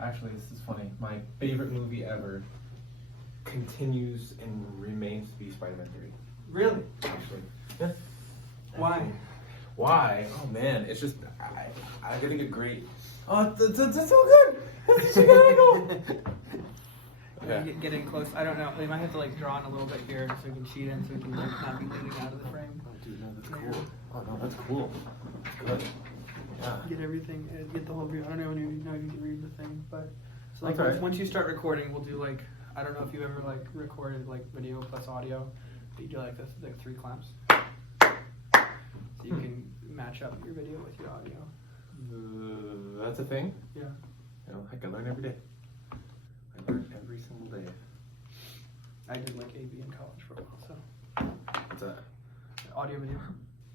Actually, this is funny. My favorite movie ever continues and remains to be Spider-Man 3. Really? Actually. Yeah. Why? Why? Oh man, it's just I think it's great. Oh, that's so good. That's such a good angle. Yeah. Getting close. I don't know. They might have to like draw in a little bit here so we can cheat in, so we can like not be leaning out of the frame. Oh, dude, no, that's cool. Oh no, that's cool. That's good. Yeah. Get everything. Get the whole view. I don't know if you can read the thing, but so like okay. once you start recording, we'll do like I don't know if you ever like recorded like video plus audio. But you do like this, like 3 claps, so you can match up your video with your audio. That's a thing? Yeah. You know, heck, I learn every day. I learn every single day. I did like AB in college for a while, so. What's that? Audio video.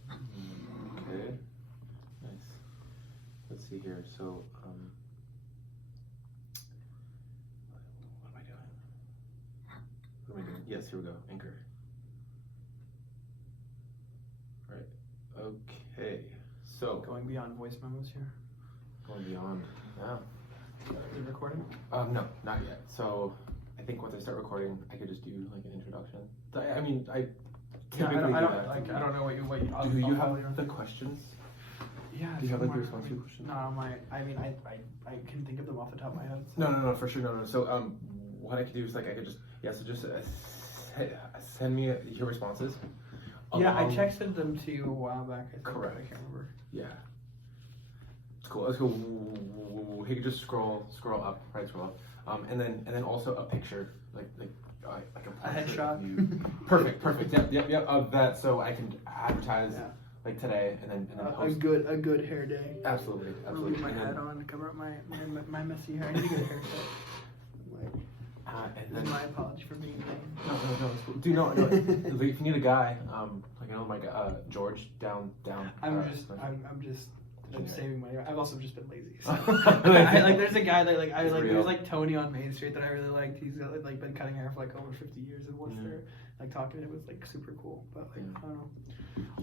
Okay. Nice. Let's see here. So, what am I doing? What am I doing? Yes, here we go. Anchor. Right. Okay. So. Going beyond voice memos here. Going beyond. Yeah. Is it recording? No, not yet. So, I think once I start recording, I could just do like an introduction. I mean, I typically do that. I don't know what you. Do you have the questions? Yeah. Do you have like the responsive questions? No, I can think of them off the top of my head. So. No, for sure, no. So, what I could do is like I could just send me your responses. Yeah, I texted them to you a while back. I think. Correct. I can't remember. Yeah. It's cool. Let's go. He could just scroll up, right? Scroll up, and then also a picture, like a headshot. Perfect. Yep. Of that, so I can advertise like today, and then post. A good hair day. Absolutely. Leave my hat on to cover up my messy hair. I need to get a haircut. And then my apology for being late. No, it's cool. Dude, no. If you need a guy, like I know my guy, George down. I'm saving money. I've also just been lazy. So. There's a guy that there's like Tony on Main Street that I really liked. He's like been cutting hair for like over 50 years and was there like talking. It was like super cool. But like I don't know.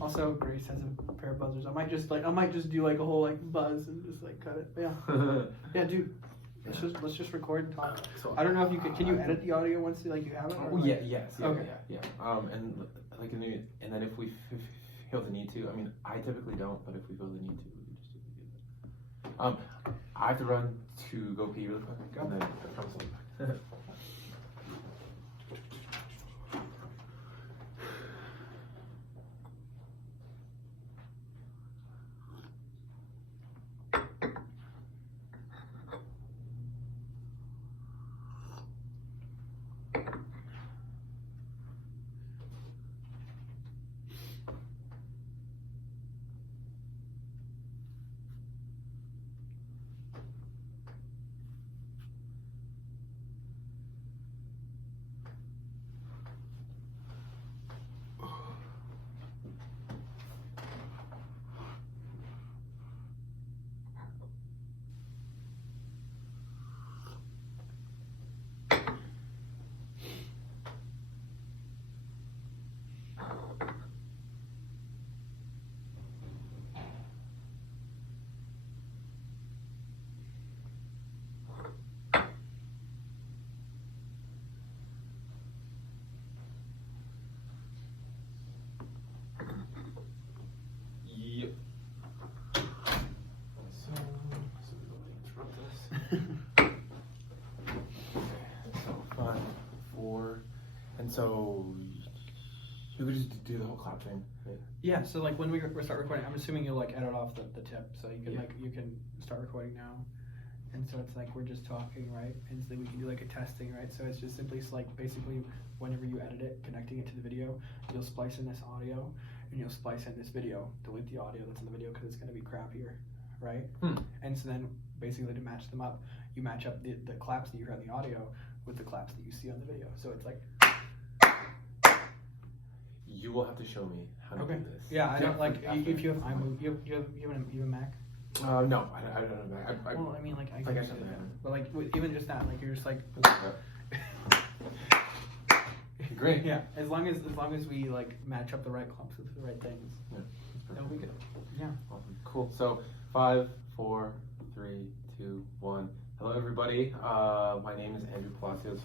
Also, Grace has a pair of buzzers. I might just do like a whole like buzz and just like cut it. But yeah, dude. Let's just record and talk. So I don't know if you can you edit the audio once you have it? Yes. Okay. Yeah. And like and then if we feel the need to, I mean, I typically don't, but if we feel the need to, we can just do it. I have to run to go pee really quick, and then I promise I'll be back. So you could just do the whole clap thing. Right? Yeah. So like when we start recording, I'm assuming you'll like edit off the tip, so you can you can start recording now, and so it's like we're just talking, right? And so we can do like a testing, right? So it's just simply like basically whenever you edit it, connecting it to the video, you'll splice in this audio, and you'll splice in this video. Delete the audio that's in the video because it's gonna be crappier, right? And so then basically to match them up, you match up the claps that you hear on the audio with the claps that you see on the video. So it's like. You will have to show me how to do this. Yeah, I don't like if you have iMovie. You have a Mac. No, I don't have a Mac. Well, I mean, like I guess can but like even just that, like you're just like. Great. Yeah, as long as we like match up the right clumps with the right things. Yeah. That'll be good. Yeah. Awesome. Cool. So 5, 4, 3, 2, 1. Hello, everybody. My name is Andrew Palacios.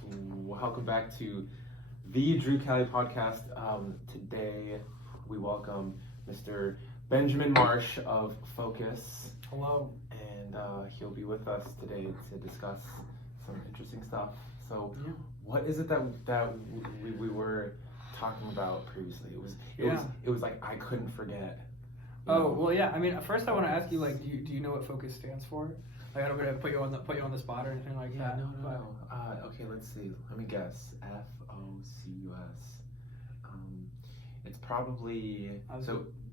Welcome back to the Drew Cali Podcast. Today, we welcome Mr. Benjamin Marsh of Focus. Hello. And he'll be with us today to discuss some interesting stuff. So, What is it that we were talking about previously? It was like I couldn't forget. Well, yeah. I mean, first I want to ask you, like, do you know what Focus stands for? Like, I don't want to put you on the spot or anything like that. No. Okay, let's see. Let me guess. FOCUS. It's probably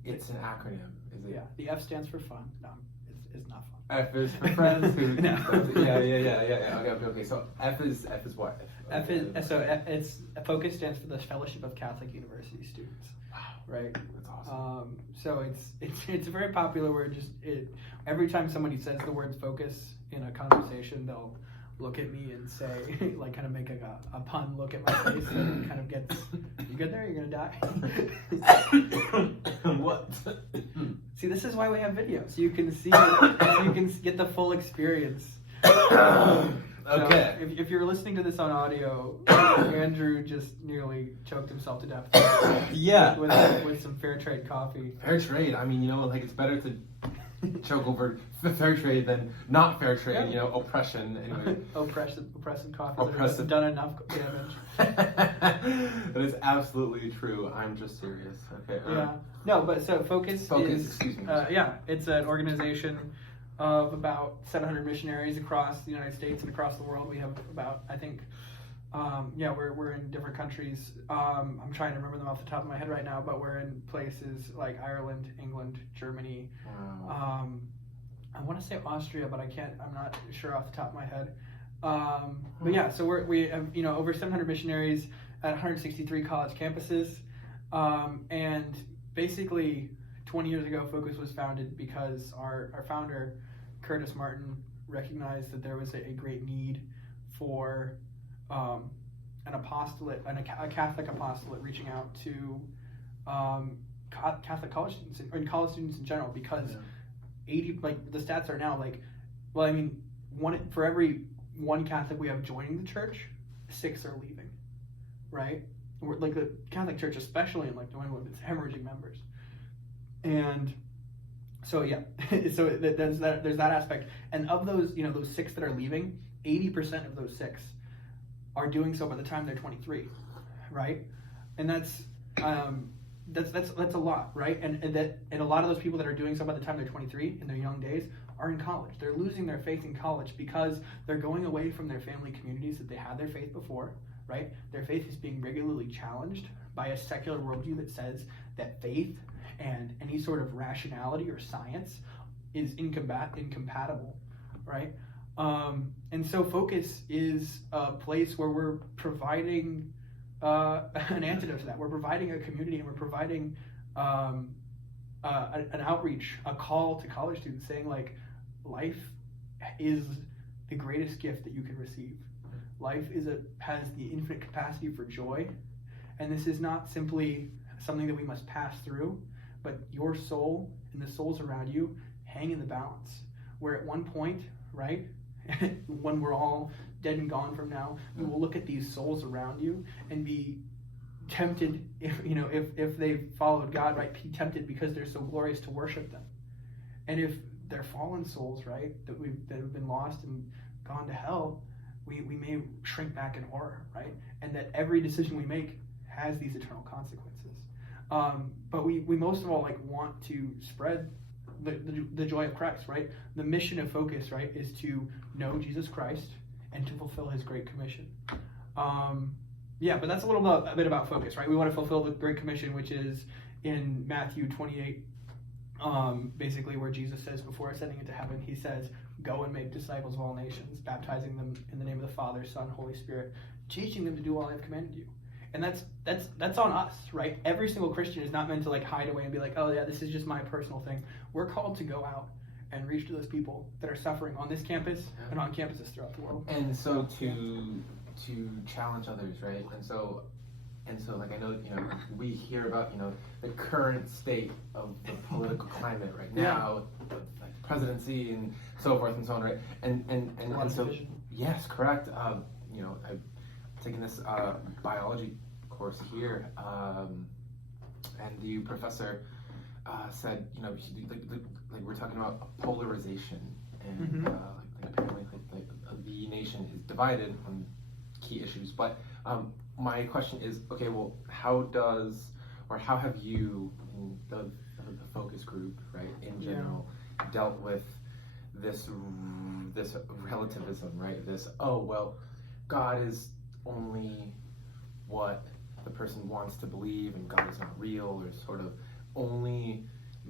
it's an acronym. Is it? Yeah. The F stands for fun. No, it's not fun. F is for friends. No. Yeah. Okay. So F is what? It's Focus stands for the Fellowship of Catholic University Students. Wow. Right. That's awesome. So it's a very popular word. Every time somebody says the word focus in a conversation, they'll look at me and say, like, kind of make a pun look at my face, and it kind of gets, you good there? You're gonna die. What? See, this is why we have video, so you can see, you can get the full experience. Okay. So if you're listening to this on audio, Andrew just nearly choked himself to death. Yeah. With some fair trade coffee. Fair trade. I mean, like, it's better to choke over fair trade than not fair trade. Yeah. Oppression. Anyway. Oppressive coffee. Oppressive. Done enough damage. That is absolutely true. I'm just serious. Okay. Yeah. No, but so Focus is, excuse me. It's an organization of about 700 missionaries across the United States and across the world. We have about, I think, we're in different countries. I'm trying to remember them off the top of my head right now, but we're in places like Ireland, England, Germany. Wow. I want to say Austria, but I'm not sure off the top of my head. But yeah, so we have, over 700 missionaries at 163 college campuses. And basically 20 years ago, Focus was founded because our founder, Curtis Martin, recognized that there was a great need for an apostolate, a Catholic apostolate, reaching out to Catholic college students and college students in general, because 80, like, the stats are now for every one Catholic we have joining the church, 6 are leaving, right? Like the Catholic Church, especially in New England, it's hemorrhaging members, and so so there's that aspect. And of those, those 6 that are leaving, 80% of those 6 are doing so by the time they're 23, right? And that's a lot, right? And a lot of those people that are doing so by the time they're 23 in their young days are in college. They're losing their faith in college because they're going away from their family communities that they had their faith before, right? Their faith is being regularly challenged by a secular worldview that says that faith and any sort of rationality or science is incompatible, right? And so Focus is a place where we're providing an antidote to that. We're providing a community, and we're providing an outreach, a call to college students, saying, like, life is the greatest gift that you can receive. Life has the infinite capacity for joy, and this is not simply something that we must pass through, but your soul and the souls around you hang in the balance, where at one point, right, when we're all dead and gone from now, we will look at these souls around you and be tempted, if they've followed God, right, be tempted because they're so glorious to worship them. And if they're fallen souls, right, that have been lost and gone to hell, we may shrink back in horror, right? And that every decision we make has these eternal consequences. But we most of all want to spread the joy of Christ, right? The mission of Focus, right, is to know Jesus Christ and to fulfill His Great Commission. But that's a bit about Focus, right? We want to fulfill the Great Commission, which is in Matthew 28, basically where Jesus says, before ascending into heaven, He says, "Go and make disciples of all nations, baptizing them in the name of the Father, Son, Holy Spirit, teaching them to do all I have commanded you." And that's on us, right? Every single Christian is not meant to hide away and be like, "Oh yeah, this is just my personal thing." We're called to go out and reach to those people that are suffering on this campus and on campuses throughout the world. And so to challenge others, right? And so I know, we hear about, the current state of the political climate right now, presidency and so forth and so on, right? And so division. yes, correct. You know, I've taken this biology course here, and the professor said, you know, like we're talking about polarization, and apparently the nation is divided on key issues. But my question is, okay, well, how have you in the focus group, right, in general, dealt with this relativism, right? This, oh, well, God is only what the person wants to believe, and God is not real, or sort of only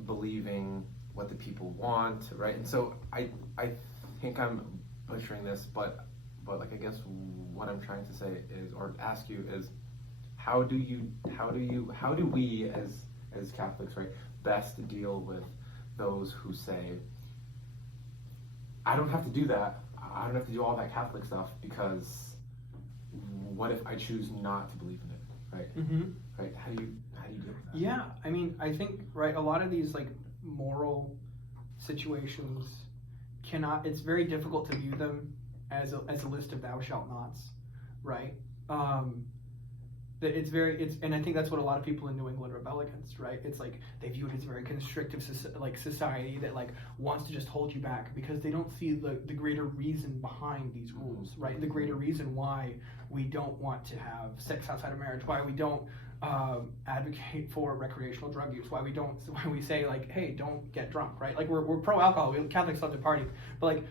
believing what the people want, right? And so I think I'm butchering this, but like, I guess what I'm trying to say is, or ask you is, how do we as Catholics, right, best deal with those who say, I don't have to do that, I don't have to do all that Catholic stuff, because what if I choose not to believe in it, right? Mm-hmm. Right? How do you deal with that? Yeah, I mean, I think, right, a lot of these like moral situations it's very difficult to view them as a list of thou shalt nots, right? And I think that's what a lot of people in New England rebel against, right? It's like they view it as a very constrictive society that like wants to just hold you back, because they don't see the greater reason behind these rules, right? The greater reason why we don't want to have sex outside of marriage, why we don't advocate for recreational drug use, why we say like, hey, don't get drunk, right? Like we're pro alcohol, Catholics love to party, but like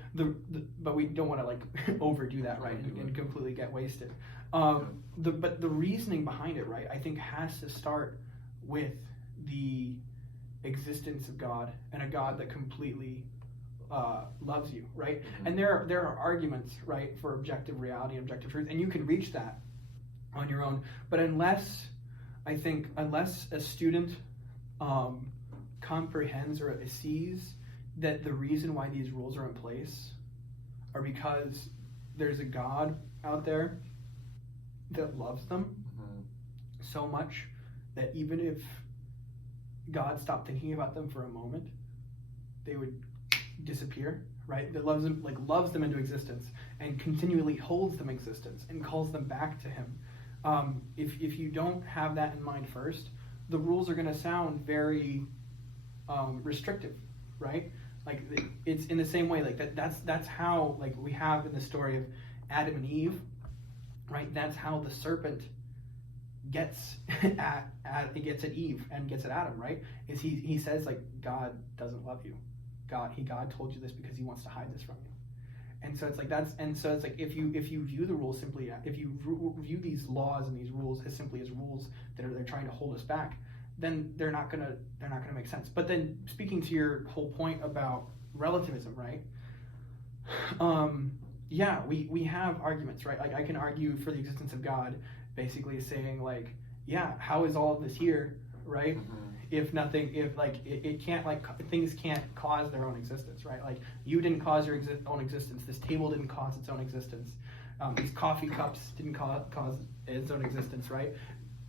but we don't want to like overdo that, right? And completely get wasted. But the reasoning behind it, right, I think has to start with the existence of God, and a God that completely loves you, right? Mm-hmm. And there are arguments, right, for objective reality and objective truth, and you can reach that on your own. But unless a student comprehends or sees that the reason why these rules are in place are because there's a God out there that loves them so much that even if God stopped thinking about them for a moment, they would disappear, right? That loves them into existence and continually holds them in existence and calls them back to him. If you don't have that in mind first, the rules are going to sound very restrictive, right? Like it's in the same way, like that's how, like we have in the story of Adam and Eve, right? That's how the serpent gets at Eve and gets at Adam, right? Is he says like, God doesn't love you. God told you this because he wants to hide this from you. And so it's like if you view the rules simply, if you view these laws and these rules as simply as rules that they're trying to hold us back, then they're not gonna make sense. But then speaking to your whole point about relativism, right? Yeah, we have arguments, right? Like I can argue for the existence of God, basically saying like, yeah, how is all of this here, right? Mm-hmm. If it can't, like, things can't cause their own existence, right? Like, you didn't cause your own existence. This table didn't cause its own existence. These coffee cups didn't cause its own existence, right?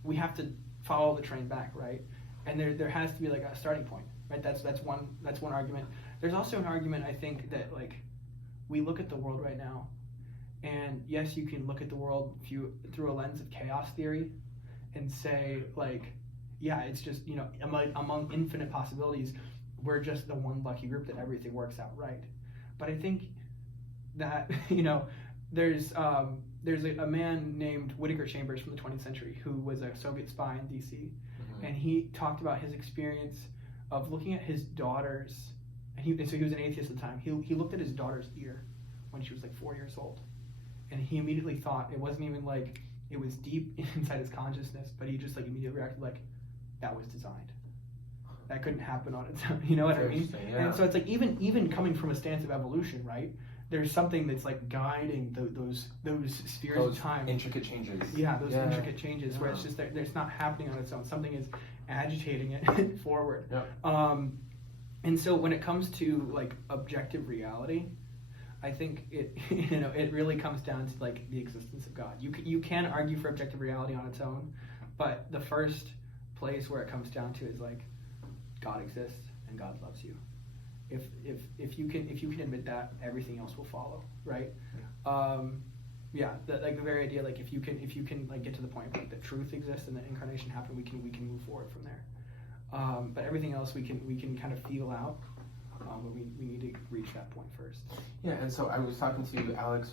We have to follow the train back, right? And there has to be like a starting point, right? That's one argument. There's also an argument, I think, that like we look at the world right now, and yes, you can look at the world through a lens of chaos theory, and say like, yeah, it's just, you know, among infinite possibilities, we're just the one lucky group that everything works out right. But I think that, you know, there's a man named Whittaker Chambers from the 20th century who was a Soviet spy in D.C. Mm-hmm. And he talked about his experience of looking at his daughter's, and so he was an atheist at the time. He looked at his daughter's ear when she was like 4 years old, and he immediately thought, it wasn't even like it was deep inside his consciousness, but he just like immediately reacted like, that was designed. That couldn't happen on its own. You know what I mean? Yeah. And so it's like even coming from a stance of evolution, right? There's something that's like guiding those spheres of time. Intricate changes. Yeah, those intricate changes where it's just it's not happening on its own. Something is agitating it forward. Yeah. And so when it comes to like objective reality, I think it really comes down to like the existence of God. You can argue for objective reality on its own, but the first place where it comes down to is like God exists and God loves you, if you can admit that, everything else will follow, right? The very idea, like if you can like get to the point like the truth exists and the incarnation happened, we can move forward from there. But everything else we can kind of feel out, but we need to reach that point first. Yeah, and so I was talking to Alex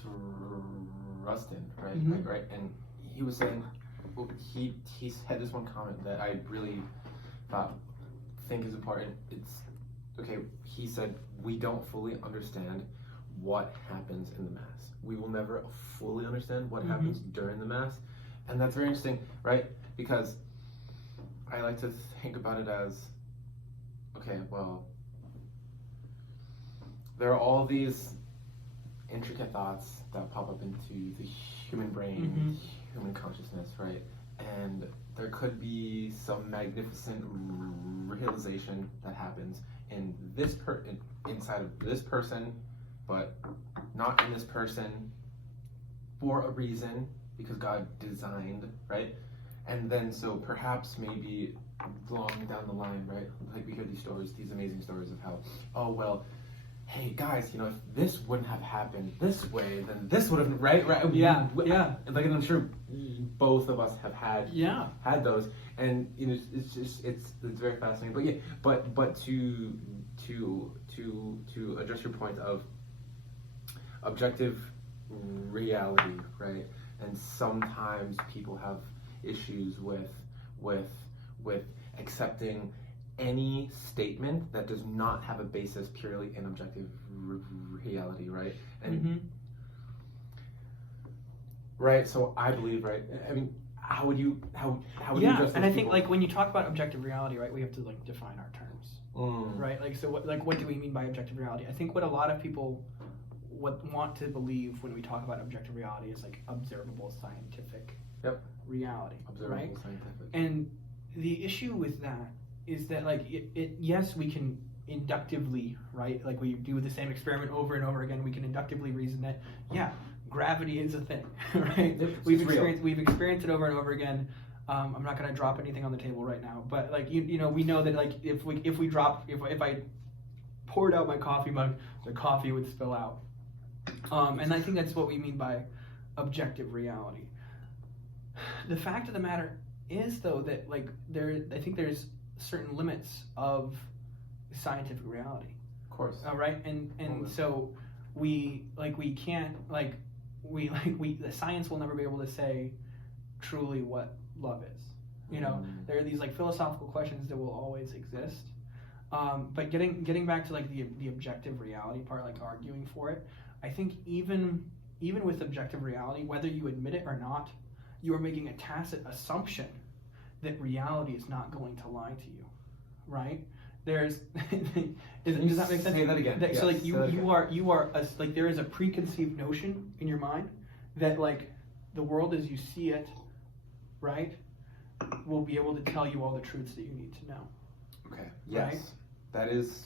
Rustin, right? Mm-hmm. Like, right, and he was saying, well, he had this one comment that I really think is important. It's okay. He said we don't fully understand what happens in the Mass. We will never fully understand what happens during the Mass, and that's very interesting, right? Because I like to think about it as, okay, well, there are all these intricate thoughts that pop up into the human brain, human consciousness, right? And there could be some magnificent realization that happens in this inside of this person, but not in this person for a reason, because God designed, right? And then so perhaps maybe long down the line, right? Like we hear these stories, these amazing stories of how, oh well, hey guys, if this wouldn't have happened this way, then this would have, right? Yeah. Like, and I'm sure both of us have had those, and it's very fascinating. But to address your point of objective reality, right? And sometimes people have issues with accepting any statement that does not have a basis purely in objective reality, right? And right, so I believe, right? I mean, how would you address and I think people? like when you talk about objective reality, right, we have to like define our terms, right? Like, so what do we mean by objective reality? I think what a lot of people want to believe when we talk about objective reality is like observable scientific reality, observable right? Scientific. And the issue with that is that like yes, we can inductively, right? Like we do the same experiment over and over again. We can inductively reason that gravity is a thing, right? We've experienced it over and over again. I'm not going to drop anything on the table right now, but like we know that like if I poured out my coffee mug, the coffee would spill out. And I think that's what we mean by objective reality. The fact of the matter is, though, that like I think there's certain limits of scientific reality. Of course. Right? And so the science will never be able to say truly what love is. There are these like philosophical questions that will always exist. But getting back to like the objective reality part, like arguing for it, I think even with objective reality, whether you admit it or not, you are making a tacit assumption that reality is not going to lie to you, right? Does that make sense? Say that again. So like you are like there is a preconceived notion in your mind that like the world as you see it, right, will be able to tell you all the truths that you need to know. Okay. Yes. Right? That is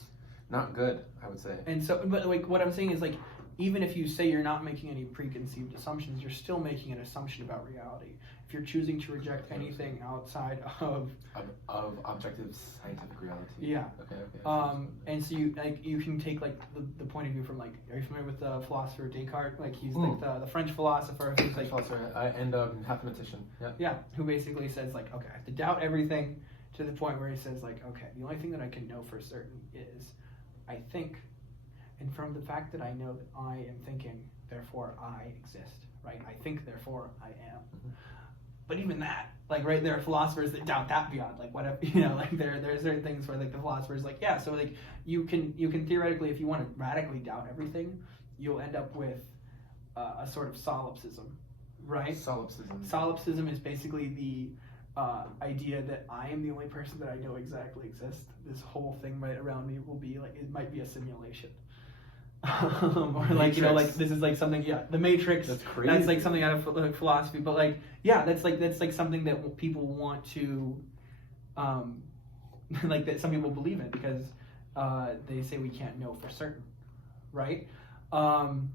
not good, I would say. And so, but like what I'm saying is like, even if you say you're not making any preconceived assumptions, you're still making an assumption about reality. If you're choosing to reject anything outside of objective scientific reality. Yeah. Okay. And so you can take like the point of view from like, are you familiar with the philosopher Descartes? Like he's like the French philosopher who's like and mathematician. Yeah. Yeah. Who basically says like, okay, I have to doubt everything to the point where he says like, okay, the only thing that I can know for certain is I think. And from the fact that I know that I am thinking, therefore I exist, right? I think, therefore I am. But even that, like, right, there are philosophers that doubt that beyond, like, whatever, like, there's certain things where, like, the philosopher's like, yeah, so, like, you can theoretically, if you want to radically doubt everything, you'll end up with a sort of solipsism, right? Solipsism is basically the idea that I am the only person that I know exactly exists. This whole thing right around me will be, like, it might be a simulation. Or like like this is like something the Matrix. That's crazy. That's like something out of like philosophy, but like that's like something that people want to like that some people believe in because they say we can't know for certain, right? And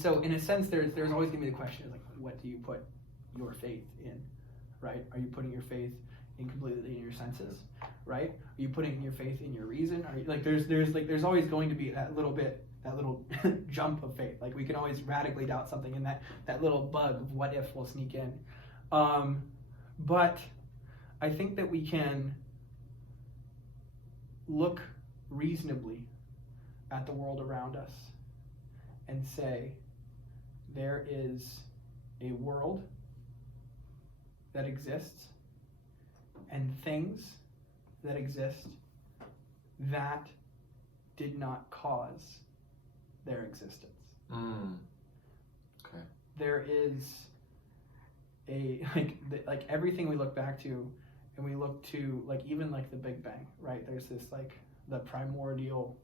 so in a sense there's always gonna be the question like what do you put your faith in, right? Are you putting your faith completely in your senses, right? Are you putting your faith in your reason? Are you, like there's always going to be that little jump of faith. Like we can always radically doubt something, and that little bug of what if will sneak in. But I think that we can look reasonably at the world around us and say there is a world that exists and things that exist that did not cause their existence. Okay. There is like everything we look back to, and we look to like even like the Big Bang, right? There's this like the primordial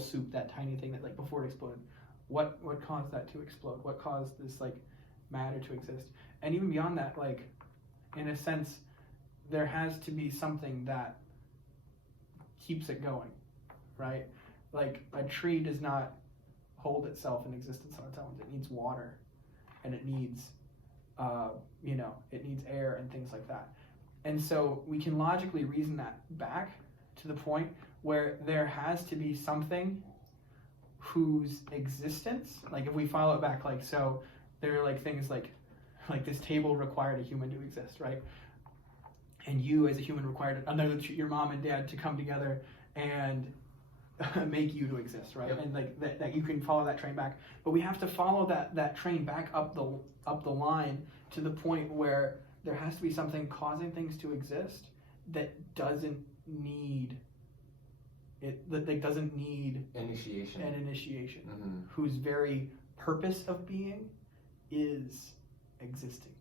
soup, that tiny thing that like before it exploded. What caused that to explode? What caused this like matter to exist? And even beyond that, like in a sense, there has to be something that keeps it going, right? Like a tree does not hold itself in existence on its own. It needs water, and it needs, it needs air and things like that. And so we can logically reason that back to the point where there has to be something whose existence, like if we follow it back, like so there are like things like this table required a human to exist, right? And you as a human required your mom and dad to come together and make you to exist, right? Yep. And like that you can follow that train back, but we have to follow that train back up the line to the point where there has to be something causing things to exist that doesn't need initiation. An initiation, mm-hmm. whose very purpose of being is existing,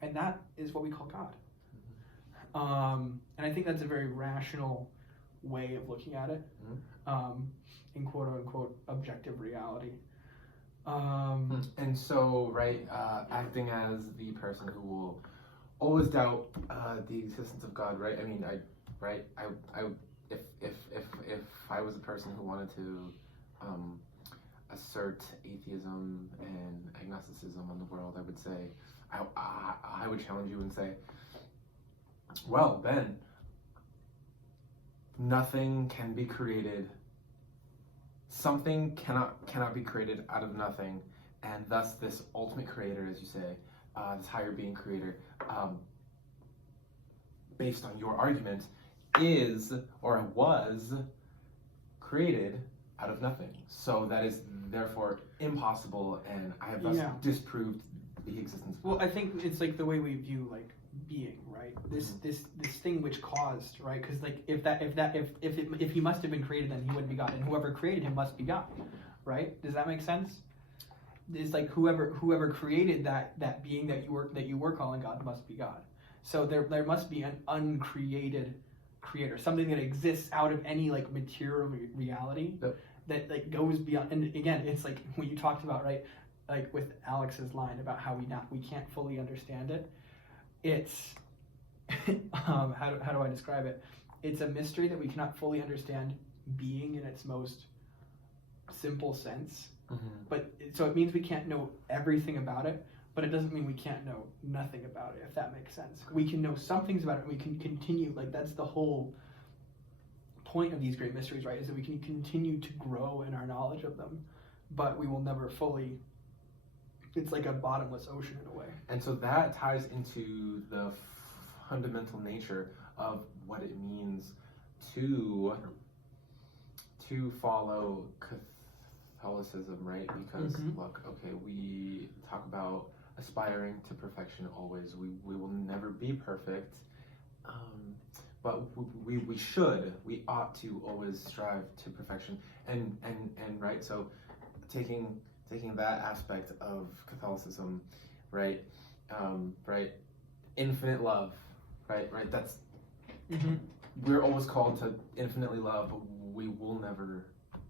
and that is what we call God. Mm-hmm. And I think that's a very rational way of looking at it, in quote unquote objective reality. And so, right, acting as the person who will always doubt the existence of God, right? I mean, if I was a person who wanted to assert atheism and agnosticism on the world, I would say, I would challenge you and say, well, Ben, nothing can be created. Something cannot be created out of nothing, and thus this ultimate creator, as you say, this higher being creator, based on your argument, is or was created out of nothing. So that is therefore impossible, and I have thus disproved the existence of God. Well, I think it's like the way we view like being, right? This thing which caused, right? Because like if he must have been created, then he wouldn't be God, and whoever created him must be God, right? Does that make sense? It's like whoever created that being that you were calling God must be God. So there must be an uncreated creator, something that exists out of any like material reality. Yep. That like goes beyond. And again, it's like what you talked about, right? Like with Alex's line about how we can't fully understand it. It's how do I describe it? It's a mystery that we cannot fully understand, being in its most simple sense. Mm-hmm. But so it means we can't know everything about it, but it doesn't mean we can't know nothing about it, if that makes sense. We can know some things about it, and we can continue, like that's the whole point of these great mysteries, right? Is that we can continue to grow in our knowledge of them, but we will never fully. It's like a bottomless ocean in a way. And so that ties into the fundamental nature of what it means to follow Catholicism, right? Because look, okay, we talk about aspiring to perfection always. We will never be perfect, but we ought to always strive to perfection. And right, so taking that aspect of Catholicism, right, infinite love, right, that's, we're always called to infinitely love, but we will never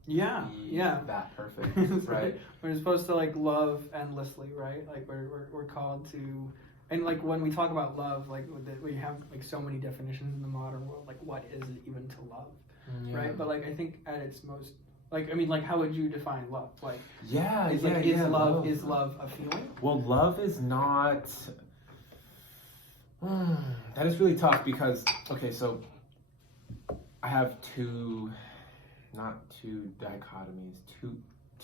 be that perfect, right? We're supposed to like love endlessly, right? Like we're called to, and like when we talk about love, like we have like so many definitions in the modern world, like what is it even to love, right? But like I think at its most, like, I mean, like, how would you define love? Like, is love a feeling? Well, love is not. That is really tough because, okay, so I have not two dichotomies,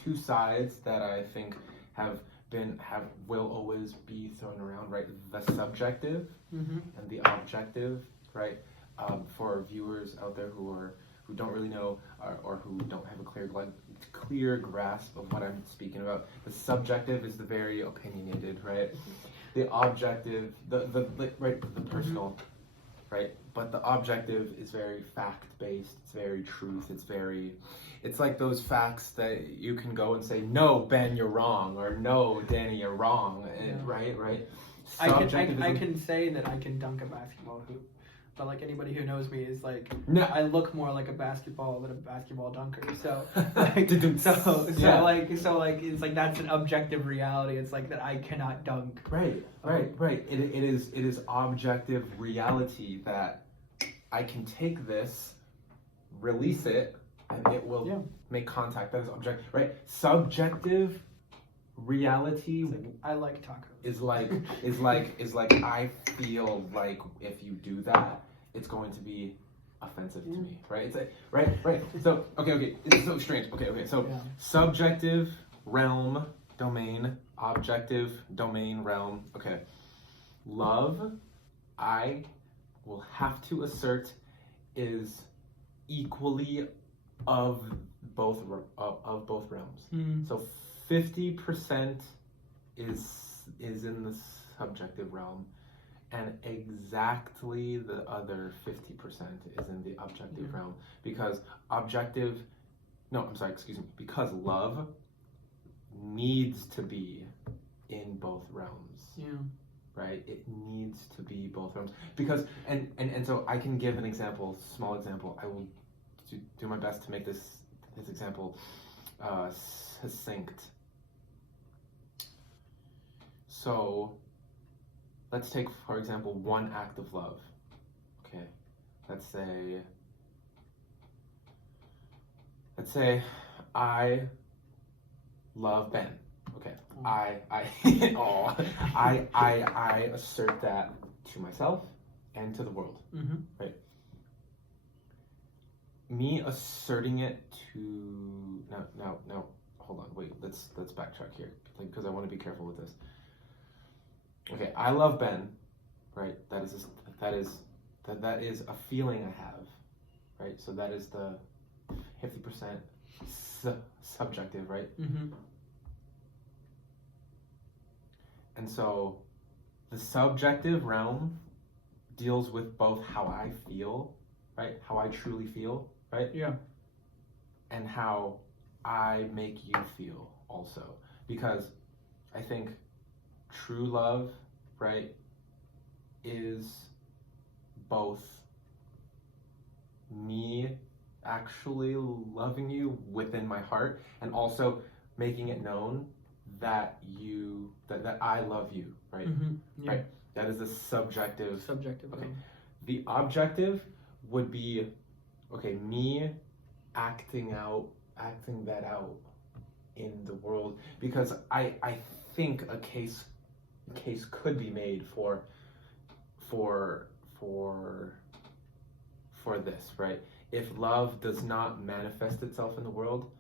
two sides that I think will always be thrown around, right? The subjective and the objective, right? For viewers out there who don't really know or who don't have a clear grasp of what I'm speaking about, the subjective is the very opinionated, right? The objective, the personal, right? But the objective is very fact-based. It's very truth. It's like those facts that you can go and say, no, Ben, you're wrong, or no, Danny, you're wrong, right? I can say that I can dunk a basketball hoop, but like anybody who knows me is like, no. I look more like a basketball than a basketball dunker. So, it's like that's an objective reality. It's like that I cannot dunk. Right. It is objective reality that I can take this, release it, and it will make contact. That is objective, right? Subjective reality. I like tacos. Is like I feel like if you do that, it's going to be offensive to me, right? It's like right. So okay, it's so strange. Okay. So subjective realm, domain, objective domain, realm. Okay, love, I will have to assert, is equally of both realms. So 50% is in the subjective realm, and exactly the other 50% is in the objective realm, because because love needs to be in both realms. Right? It needs to be both realms, because and so I can give an example, small example. I will do my best to make this example succinct. So let's take, for example, one act of love. Okay, let's say I love Ben. Okay, I assert that to myself and to the world. Right. Me asserting it to now. Hold on, wait. Let's backtrack here, because I want to be careful with this. Okay, I love Ben, right? That is a feeling I have, right? So that is the 50% subjective, right? And so the subjective realm deals with both how I feel, right? How I truly feel, right? Yeah. And how I make you feel also. Because I think true love, right, is both me actually loving you within my heart, and also making it known that I love you, right? Right. That is the subjective. Okay. The objective would be, okay, me acting that out in the world, because I think a case could be made for this, right? If love does not manifest itself in the world,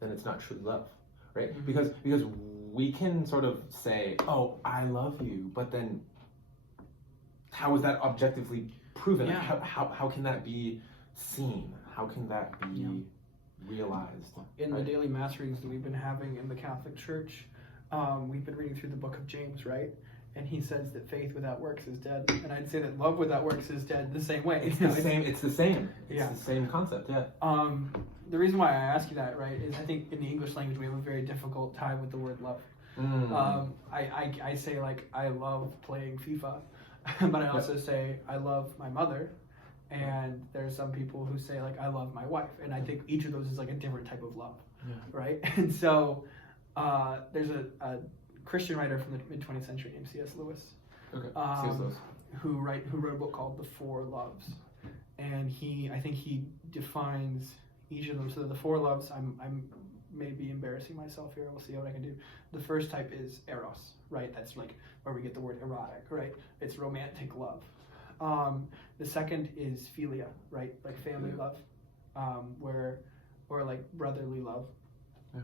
then it's not true love, right? Because we can sort of say, oh, I love you, but then how is that objectively proven? Yeah. How can that be seen? How can that be realized? In the daily mass readings that we've been having in the Catholic Church, we've been reading through the book of James, right? And he says that faith without works is dead, and I'd say that love without works is dead the same way. It's the same concept, yeah. The reason why I ask you that, right, is I think in the English language we have a very difficult time with the word love. I say, like, I love playing FIFA, but I also say I love my mother, and there's some people who say, like, I love my wife, and I think each of those is like a different type of love, right? And so there's a Christian writer from the mid-20th century named C.S. Lewis, who wrote a book called The Four Loves, and I think he defines each of them. So the four loves, I'm may be embarrassing myself here. We'll see what I can do. The first type is eros, right? That's like where we get the word erotic, right? It's romantic love. The second is philia, right? Like family love, or like brotherly love. Yeah.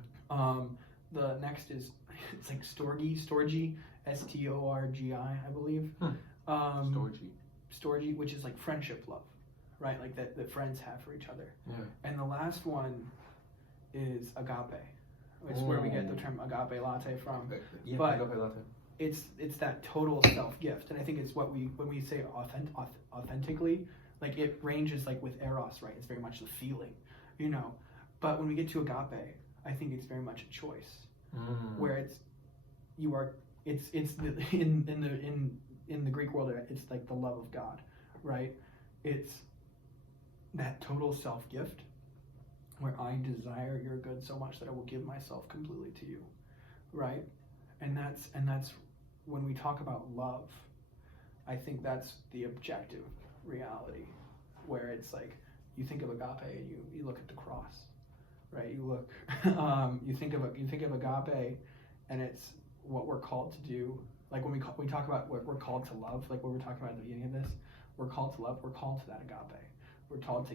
The next is, it's like storgy, Storgy, I believe. Storgy, which is like friendship love, right? Like that friends have for each other. Yeah. And the last one is agape, which is where we get the term agape latte from. Yeah, but agape latte. It's that total self-gift, and I think it's what when we say authentically, like it ranges like with eros, right? It's very much the feeling, you know. But when we get to agape, I think it's very much a choice, where it's in the Greek world, it's like the love of God, right? It's that total self-gift where I desire your good so much that I will give myself completely to you, right? And that's when we talk about love, I think that's the objective reality, where it's like you think of agape and you look at the cross, right? You look, you think of agape, and it's what we're called to do. Like when we talk about what we're called to love, like what we're talking about at the beginning of this, we're called to love. We're called to that agape. We're called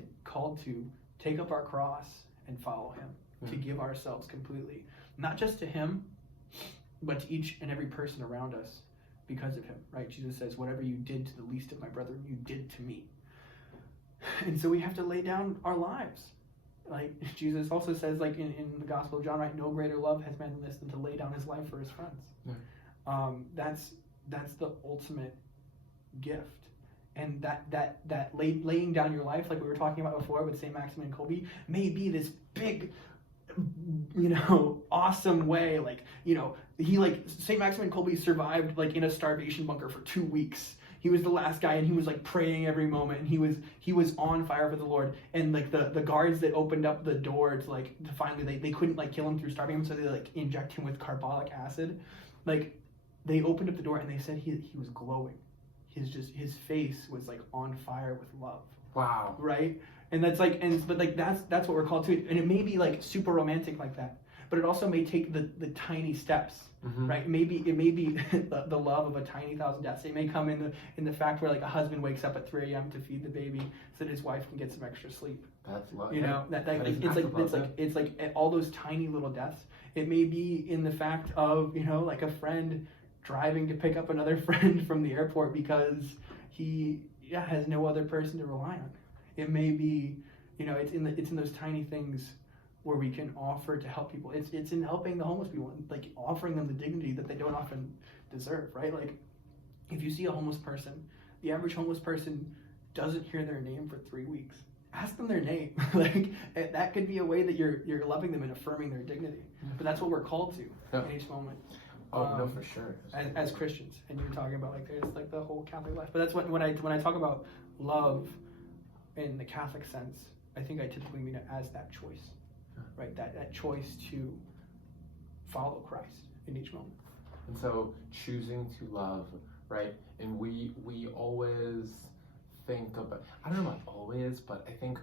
to take up our cross and follow Him, to give ourselves completely, not just to Him, but to each and every person around us because of Him, right? Jesus says, whatever you did to the least of my brethren, you did to me. And so we have to lay down our lives. Like Jesus also says, like in the Gospel of John, right? No greater love has man than this, than to lay down his life for his friends. Yeah. That's the ultimate gift. And that laying down your life, like we were talking about before with St. Maximilian Kolbe, may be this big, awesome way. Like, St. Maximilian Kolbe survived like in a starvation bunker for 2 weeks. He was the last guy, and he was like praying every moment, and he was on fire for the Lord. And like the guards that opened up the door to finally they couldn't like kill him through starving him, so they like inject him with carbolic acid. Like they opened up the door and they said he was glowing. His face was like on fire with love. Wow. Right? And that's like that's what we're called to. And it may be like super romantic like that, but it also may take the tiny steps. Mm-hmm. Right? It may be the love of a tiny 1,000 deaths. It may come in the fact where like a husband wakes up at 3 a.m. to feed the baby so that his wife can get some extra sleep. That's love. It's like all those tiny little deaths. It may be in the fact of like a friend driving to pick up another friend from the airport because he has no other person to rely on. It may be it's in those tiny things where we can offer to help people. It's in helping the homeless people, like offering them the dignity that they don't often deserve, right? Like if you see a homeless person, the average homeless person doesn't hear their name for 3 weeks. Ask them their name. Like that could be a way that you're loving them and affirming their dignity. But that's what we're called to in each moment. No, for sure. As Christians, and you're talking about like there's like the whole Catholic life. But that's when I talk about love in the Catholic sense, I think I typically mean it as that choice. Right, that choice to follow Christ in each moment. And so choosing to love, right? And we always think about, I don't know about always, but I think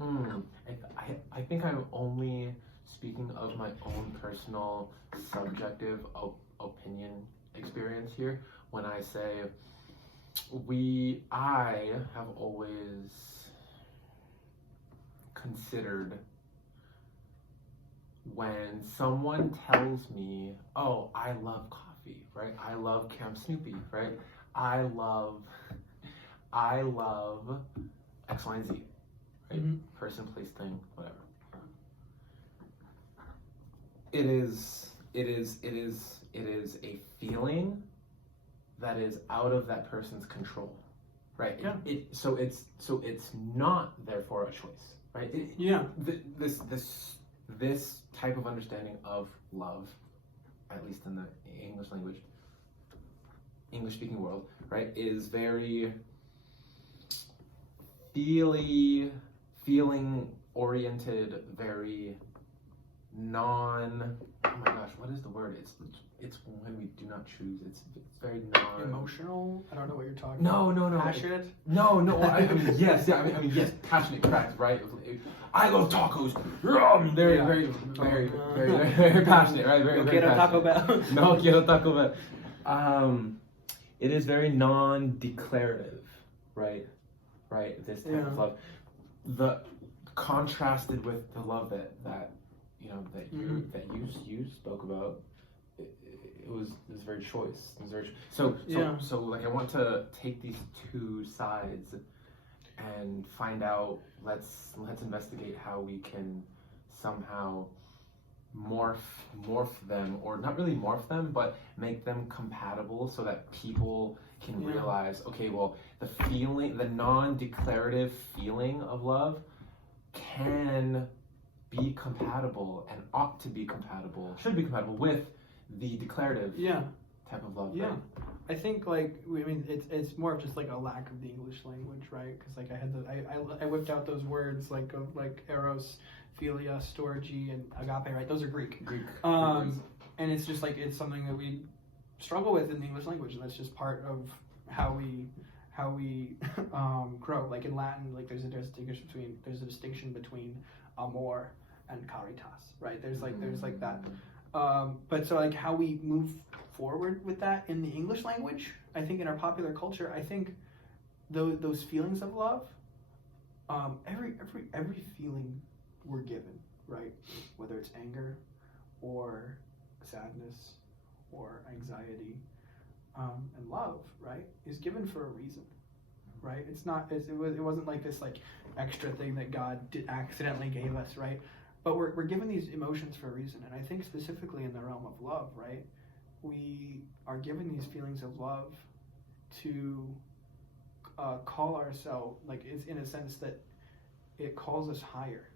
I think I'm only speaking of my own personal subjective opinion experience here when I say I have always considered when someone tells me, oh, I love coffee, right? I love Camp Snoopy, right? I love X, Y, and Z, right? Mm-hmm. Person, place, thing, whatever. It is a feeling that is out of that person's control, right? Yeah. So it's not therefore a choice, right? This type of understanding of love, at least in the English-speaking world, right, is very feeling-oriented, very oh my gosh, what is the word? It's it's when we do not choose. It's very Emotional. I don't know what you're talking No, about. no. Passionate. No. I mean, yes, yeah. I mean, yes. Passionate, correct, right? I love tacos. Very, Yeah. very passionate, right? Very, No very quiero passionate. Taco Bell. No quiero Taco Bell. It is very non-declarative, right? Right. This type of love, the contrasted with the love that you know that you spoke about. It was very choice. It was very so like I want to take these two sides and find out. Let's investigate how we can somehow morph them, or not really morph them, but make them compatible so that people can realize, okay, well, the non-declarative feeling of love can be compatible and ought to be compatible, should be compatible with the declarative type of love. Yeah. Right? I think it's more of just like a lack of the English language, right? Because like I whipped out those words like eros, philia, storge, and agape, right? Those are Greek. And it's just like it's something that we struggle with in the English language, and that's just part of how we grow. Like in Latin, like there's a distinction between amor and caritas, right? There's like that. But so like how we move forward with that in the English language, I think in our popular culture, I think those feelings of love, every feeling we're given, right? Whether it's anger or sadness or anxiety, and love, right, is given for a reason, right? It wasn't like this like extra thing that God accidentally gave us, right? But we're given these emotions for a reason, and I think specifically in the realm of love, right, we are given these feelings of love to call ourselves, like it's in a sense that it calls us higher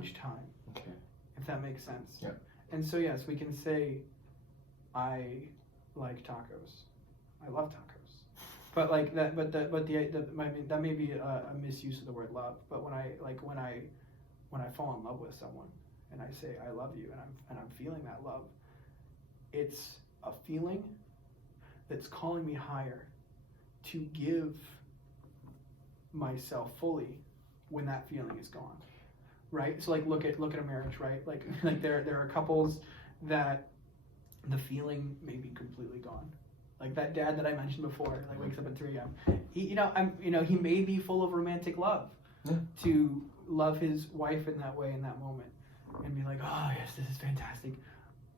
each time. Okay. If that makes sense. Yeah. And so yes, we can say, I like tacos. I love tacos. But like that. That may be a misuse of the word love. But when I fall in love with someone and I say I love you and I'm feeling that love, it's a feeling that's calling me higher to give myself fully when that feeling is gone, right? So like look at a marriage, right? Like there are couples that the feeling may be completely gone. Like that dad that I mentioned before, like wakes up at 3 a.m. He may be full of romantic love to love his wife in that way in that moment and be like, oh yes, this is fantastic.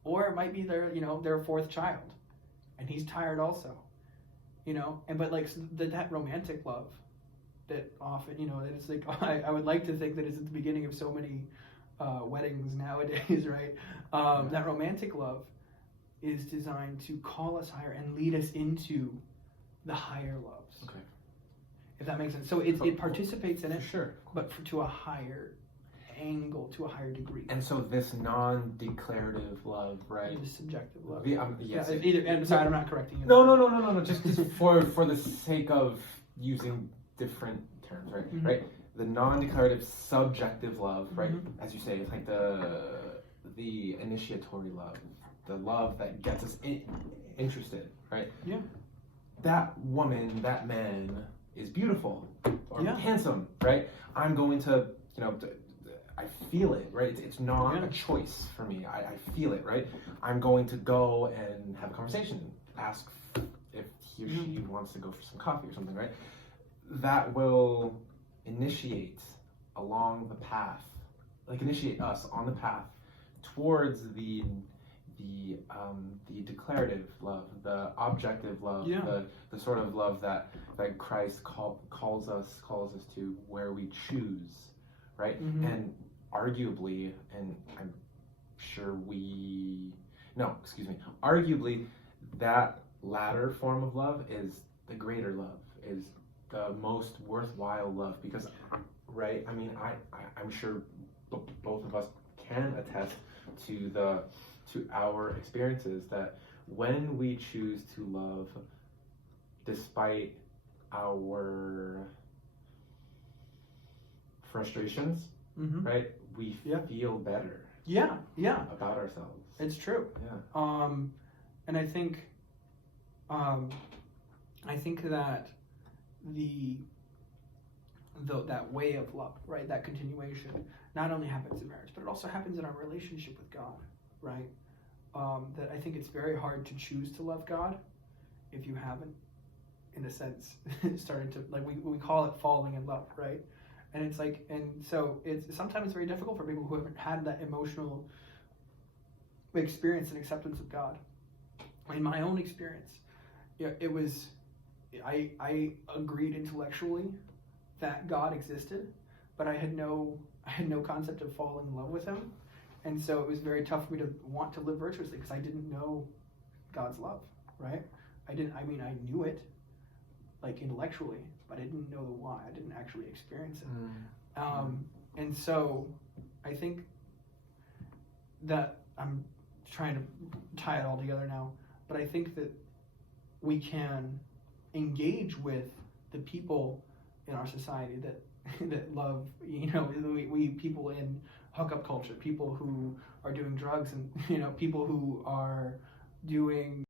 Or it might be their fourth child and he's tired also, but like that romantic love that often, that it's like, I would like to think that it's at the beginning of so many weddings nowadays, right? That romantic love is designed to call us higher and lead us into the higher loves. Okay. If that makes sense. So it participates in it, sure, but to a higher angle, to a higher degree. And so this non-declarative love, right? The subjective love. Yes. I'm sorry, I'm not correcting you. No. Just for the sake of using different terms, right? Mm-hmm. Right. The non-declarative subjective love, right? Mm-hmm. As you say, it's like the initiatory love, the love that gets us interested, right? Yeah. That woman, that man is beautiful or handsome, right? I'm going to, I feel it, right? It's not a choice for me. I feel it, right? I'm going to go and have a conversation, ask if he or she wants to go for some coffee or something, right? That will initiate along the path, like initiate us on the path towards the declarative love, the objective love, the sort of love that Christ calls us to, where we choose, right? Mm-hmm. And arguably, and I'm sure arguably that latter form of love is the greater love, is the most worthwhile love, because, right? I mean, I'm sure both of us can attest to our experiences that when we choose to love despite our frustrations, right? We feel better. Yeah. About ourselves. It's true. Yeah. And I think that that way of love, right, that continuation, not only happens in marriage, but it also happens in our relationship with God, right? That I think it's very hard to choose to love God if you haven't, in a sense, started to, like, we call it falling in love, right? And it's like, and so it's sometimes very difficult for people who haven't had that emotional experience and acceptance of God. In my own experience, it was, I agreed intellectually that God existed, but I had no concept of falling in love with him. And so it was very tough for me to want to live virtuously because I didn't know God's love, right? I knew it, like, intellectually, but I didn't know the why. I didn't actually experience it. And so I think that I'm trying to tie it all together now, but I think that we can engage with the people in our society that love, we people in hookup culture, people who are doing drugs, and people who are doing